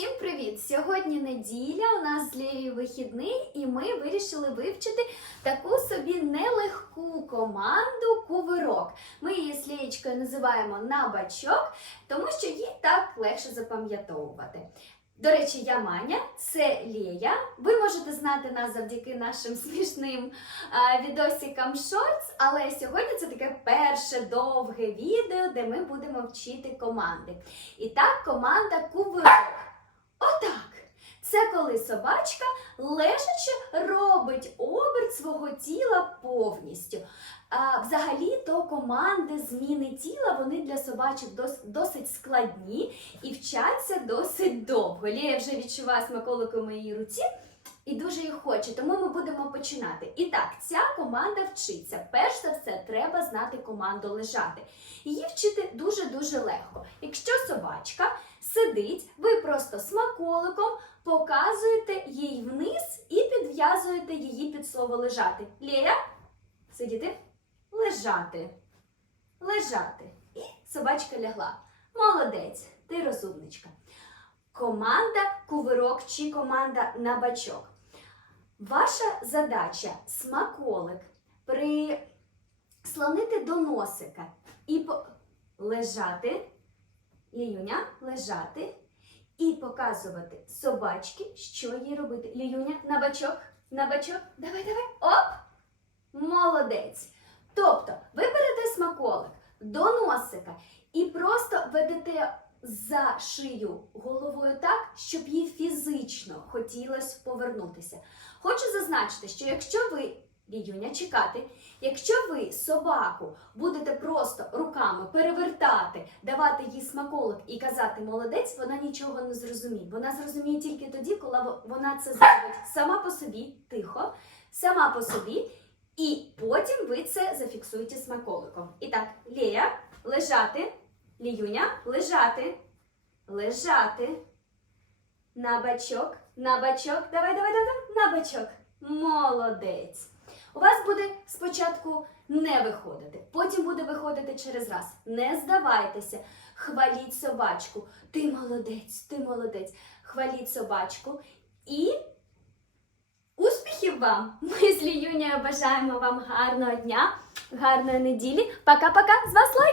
Всім привіт! Сьогодні неділя, у нас з Лєю вихідний, і ми вирішили вивчити таку собі нелегку команду кувирок. Ми її з Лєєчкою називаємо на бачок, тому що їй так легше запам'ятовувати. До речі, я Маня, це Лєя. Ви можете знати нас завдяки нашим смішним а, відосикам Shorts, але сьогодні це таке перше довге відео, де ми будемо вчити команди. І так, команда кувирок. Коли собачка лежачи робить оберт свого тіла повністю. Взагалі, то команди зміни тіла вони для собачок досить складні і вчаться досить довго. Лія вже відчуває смаколики в моїй руці і дуже їх хоче, тому ми будемо починати. І так, ця команда вчиться. Перш за все, треба знати команду лежати. Її вчити дуже-дуже легко. Якщо собачка сидить, ви просто смаколиком показуєте їй вниз і підв'язуєте її під слово лежати. Лєя, сидіти, лежати, лежати. І собачка лягла. Молодець, ти розумничка. Команда кувирок чи команда на бачок. Ваша задача смаколик прислонити до носика і по... лежати, Ліюня, лежати і показувати собачки, що їй робити. Ліюня, на бачок, на бачок, давай, давай, оп! Молодець. Тобто, ви берете смаколик до носика і просто ведете за шию головою так, щоб їй фізично хотілося повернутися. Хочу зазначити, що якщо ви, Ліюня, чекати, якщо ви собаку будете просто руками перевертати, давати їй смаколик і казати молодець, вона нічого не зрозуміє. Вона зрозуміє тільки тоді, коли вона це зробить сама по собі, тихо, сама по собі, і потім ви це зафіксуєте смаколиком. І так, Лея, лежати, Ліюня, лежати, лежати. На бачок, на бачок, давай, давай, давай, на бачок. Молодець. У вас буде спочатку не виходити, потім буде виходити через раз. Не здавайтеся, хваліть собачку. Ти молодець, ти молодець. Хваліть собачку і успіхів вам! Ми з Ліюнею бажаємо вам гарного дня, гарної неділі. Пока-пока! З вас лайк!